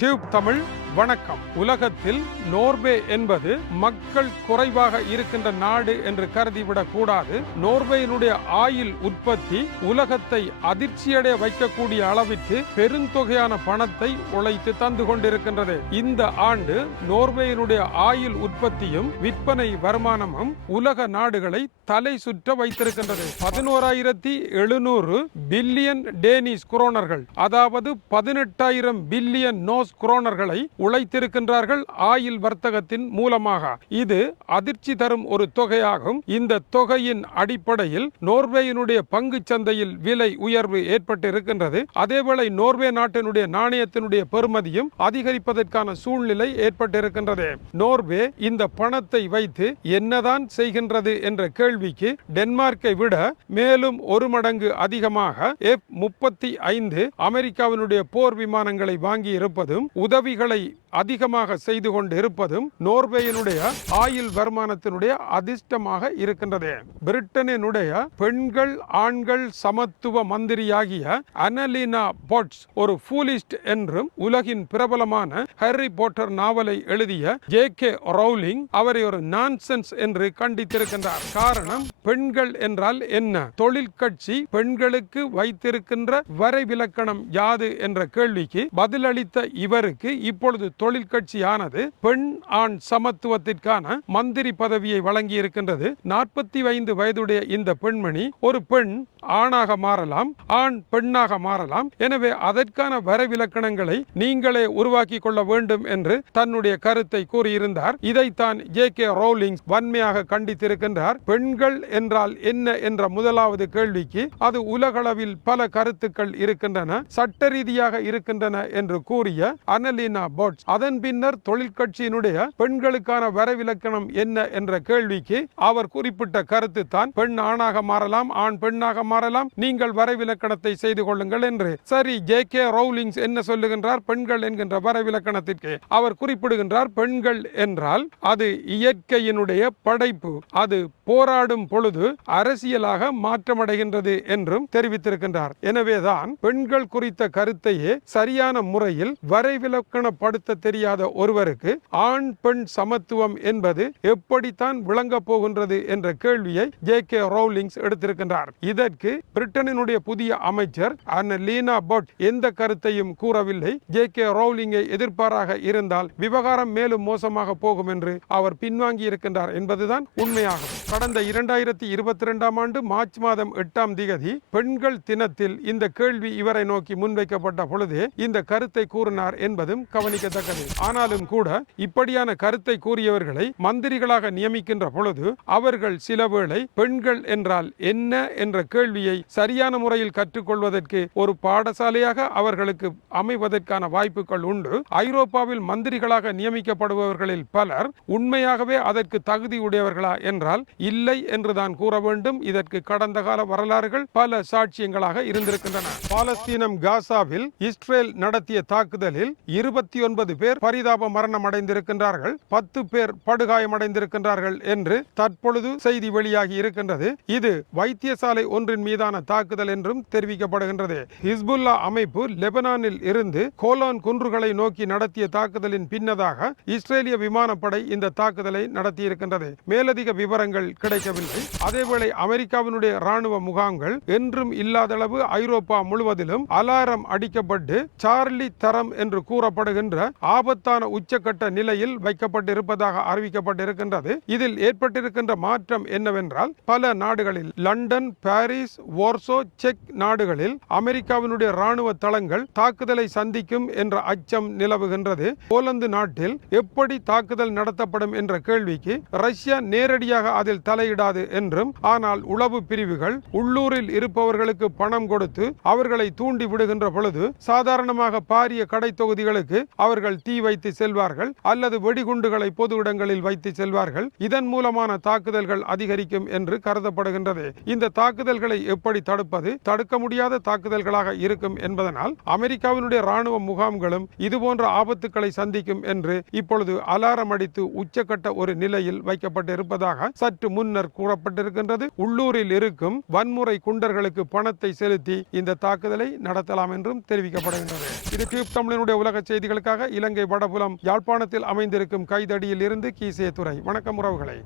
Tube Tamil வணக்கம். உலகத்தில் Norway என்பது மக்கள் குறைவாக இருக்கின்ற நாடு என்று கருதிவிடக் கூடாது நோர்வேயினுடைய ஆயில் உற்பத்தி உலகத்தை அதிர்ச்சியடைய வைக்கக்கூடிய அளவிற்கு பெருந்தொகையான பணத்தை உழைத்து தந்து கொண்டிருக்கின்றது. இந்த ஆண்டு நோர்வேயினுடைய ஆயில் உற்பத்தியும் விற்பனை வருமானமும் உலக நாடுகளை தலை சுற்ற வைத்திருக்கின்றது. பதினோராயிரத்தி எழுநூறு பில்லியன் டேனிஸ் குரோனர்கள் அதாவது பதினெட்டாயிரம் பில்லியன் நோஸ் குரோனர்களை உழைத்திருக்கின்றார்கள் ஆயில் வர்த்தகத்தின் மூலமாக. இது அதிர்ச்சி தரும் ஒரு தொகையாகும். இந்த தொகையின் அடிப்படையில் நோர்வேயினுடைய பங்கு சந்தையில் விலை உயர்வு ஏற்பட்டிருக்கின்றது. அதேவேளை நோர்வே நாட்டினுடைய நாணயத்தினுடைய பெறுமதியும் அதிகரிப்பதற்கான சூழ்நிலை ஏற்பட்டிருக்கின்றது. நோர்வே இந்த பணத்தை வைத்து என்னதான் செய்கின்றது என்ற கேள்விக்கு டென்மார்க்கை விட மேலும் ஒரு மடங்கு அதிகமாக எஃப் முப்பத்தி ஐந்து அமெரிக்காவினுடைய போர் விமானங்களை வாங்கி இருப்பதும் உதவிகளை அதிகமாக செய்து கொண்டு இருப்பதும் நோர்வேயினுடைய ஆயில் வருமானத்தினுடைய அதிர்ஷ்டமாக இருக்கின்றது. பிரிட்டனினுடைய பெண்கள் ஆண்கள் சமத்துவ மந்திரியாகிய அனலினா பொட்ஸ் ஒரு ஃபூலிஸ்ட் என்றும் உலகின் பிரபலமான ஹாரி போட்டர் நாவலை எழுதிய ஜே கே ரவுலிங் அவரை ஒரு நான்சென்ஸ் என்று கண்டித்திருக்கின்றார். காரணம் பெண்கள் என்றால் என்ன? தொழில் கட்சி பெண்களுக்கு வைத்திருக்கின்ற வரைவிலக்கணம் யாது என்ற கேள்விக்கு பதிலளித்த இவருக்கு இப்பொழுது தொழில் கட்சியானது பெண் ஆண் சமத்துவத்திற்கான மந்திரி பதவியை வழங்கி இருக்கின்றது நாற்பத்தி ஐந்து வயதுடைய இந்த பெண்மணி ஒரு பெண் ஆணாக மாறலாம் ஆண் பெண்ணாக மாறலாம். எனவே அதற்கான வரைவிலக்கணங்களை நீங்களே உருவாக்கி கொள்ள வேண்டும் என்று தன்னுடைய கருத்தை கூறியிருந்தார். இதைத்தான் ஜே கே ரோலிங் வன்மையாக கண்டித்திருக்கின்றார். பெண்கள் என்றால் என்ன என்ற முதலாவது கேள்விக்கு அது உலகளவில் பல கருத்துக்கள் இருக்கின்றன சட்ட ரீதியாக இருக்கின்றன என்று கூறிய அனலினா போட்ஸ் அதன் பின்னர் தொழிற்கட்சியினுடைய பெண்களுக்கான வரவிலக்கணம் என்ன என்ற கேள்விக்கு அவர் குறிப்பிட்ட கருத்து தான் பெண் ஆணாக மாறலாம் ஆண் பெண்ணாக மாறலாம் நீங்கள் வரவிலக்கணத்தை செய்து கொள்ளுங்கள் என்று. சரி ஜே கே ரவுலிங்ஸ் என்ன சொல்லுகின்றார்? பெண்கள் என்கின்ற வரவிலக்கணத்திற்கு அவர் குறிப்பிடுகின்றார் பெண்கள் என்றால் அது இயற்கையினுடைய படைப்பு அது போராடும் பொழுது அரசியலாக மாற்றமடைகின்றது என்றும் தெரிவித்திருக்கின்றார். எனவேதான் பெண்கள் குறித்த கருத்தையே சரியான முறையில் வரைவிலக்கணப்படுத்த தெரியாத ஒருவருக்கு ஆண் பெண் சமத்துவம் என்பது எப்படித்தான் விளங்கப் போகின்றது என்ற கேள்வியை ஜே கே ரவுலிங்ஸ் எடுத்திருக்கின்றார். இதற்கு பிரிட்டனினுடைய புதிய அமைச்சர் லீனா பட் எந்த கருத்தையும் கூறவில்லை. ஜே கே ரவுலிங்கை எதிர்ப்பாராக இருந்தால் விவகாரம் மேலும் மோசமாக போகும் என்று அவர் பின்வாங்கி இருக்கின்றார் என்பதுதான் உண்மையாகும். கடந்த இரண்டாயிரத்தி இருபத்தி இரண்டாம் ஆண்டு மார்ச் மாதம் எட்டாம் திகதி பெண்கள் தினத்தில் இந்த கேள்வி இவரை நோக்கி முன்வைக்கப்பட்ட பொழுதே இந்த கருத்தை கூறினார் என்பதும் கவனிக்க கவனிக்கத்தக்கது ஆனாலும் கூட இப்படியான கருத்தை கூறியவர்களை மந்திரிகளாக நியமிக்கின்ற பொழுது அவர்கள் சில வேளை பெண்கள் என்றால் என்ன என்ற கேள்வியை சரியான முறையில் கற்றுக்கொள்வதற்கு ஒரு பாடசாலையாக அவர்களுக்கு அமைவதற்கான வாய்ப்புகள் உண்டு. ஐரோப்பாவில் மந்திரிகளாக நியமிக்கப்படுபவர்களில் பலர் உண்மையாகவே அதற்கு தகுதியுடையவர்களா என்றால் இல்லை என்றுதான் கூற வேண்டும். இதற்கு கடந்த கால வரலாறுகள் பல சாட்சியங்களாக இருந்திருக்கின்றன. பாலஸ்தீனம் காசாவில் இஸ்ரேல் நடத்திய தாக்குதலில் இருபத்தி ஒன்பது ஒன்பது பேர் பரிதாப மரணம் அடைந்திருக்கின்றார்கள் பத்து பேர் படுகாயமடைந்திருக்கின்றார்கள் என்று தற்பொழுது செய்தி வெளியாகி இருக்கின்றது. இது வைத்தியசாலை ஒன்றின் மீதான தாக்குதல் என்றும் தெரிவிக்கப்படுகின்றது. ஹிஸ்புல்லா அமைப்பு லெபனானில் இருந்து கோலான் குன்றுகளை நோக்கி நடத்திய தாக்குதலின் பின்னதாக இஸ்ரேலிய விமானப்படை இந்த தாக்குதலை நடத்தியிருக்கின்றது. மேலதிக விவரங்கள் கிடைக்கவில்லை. அதேவேளை அமெரிக்காவினுடைய ராணுவ முகாம்கள் என்றும் இல்லாதளவு ஐரோப்பா முழுவதிலும் அலாரம் அடிக்கப்பட்டு சார்லி தரம் என்று கூறப்படுகின்ற ஆபத்தான உச்சக்கட்ட நிலையில் வைக்கப்பட்டிருப்பதாக அறிவிக்கப்பட்டிருக்கின்றது. இதில் ஏற்பட்டிருக்கின்ற மாற்றம் என்னவென்றால் பல நாடுகளில் லண்டன் பாரிஸ் வார்சோ செக் நாடுகளில் அமெரிக்காவினுடைய ராணுவ தளங்கள் தாக்குதலை சந்திக்கும் என்ற அச்சம் நிலவுகின்றது. போலந்து நாட்டில் எப்படி தாக்குதல் நடத்தப்படும் என்ற கேள்விக்கு ரஷ்யா நேரடியாக அதில் தலையிடாது என்றும் ஆனால் உளவு பிரிவுகள் உள்ளூரில் இருப்பவர்களுக்கு பணம் கொடுத்து அவர்களை தூண்டி விடுகின்ற பொழுது சாதாரணமாக பாரிய கடை தொகுதிகளுக்கு அவர்கள் தீ வைத்து செல்வார்கள் அல்லது வெடிகுண்டுகளை பொது இடங்களில் வைத்து செல்வார்கள். இதன் மூலமான தாக்குதல்கள் அதிகரிக்கும் என்று கருதப்படுகின்றது. இந்த தாக்குதல்களை எப்படி தடுப்பது? தடுக்க முடியாத தாக்குதல்களாக இருக்கும் என்பதனால் அமெரிக்காவினுடைய ராணுவ முகாம்களும் இதுபோன்ற ஆபத்துக்களை சந்திக்கும் என்று இப்பொழுது அலாரம் அடித்து உச்சக்கட்ட ஒரு நிலையில் வைக்கப்பட்டிருப்பதாக சற்று முன்னர் கூறப்பட்டிருக்கின்றது. உள்ளூரில் இருக்கும் வன்முறை குண்டர்களுக்கு பணத்தை செலுத்தி இந்த தாக்குதலை நடத்தலாம் என்றும் தெரிவிக்கப்படுகின்றது. இது டியூப் தமிழனுடைய உலக செய்திகளுக்காக இலங்கை வடபுலம் யாழ்ப்பாணத்தில் அமைந்திருக்கும் கைதடியில் இருந்து கீசே துறை வணக்கம் உறவுகளை.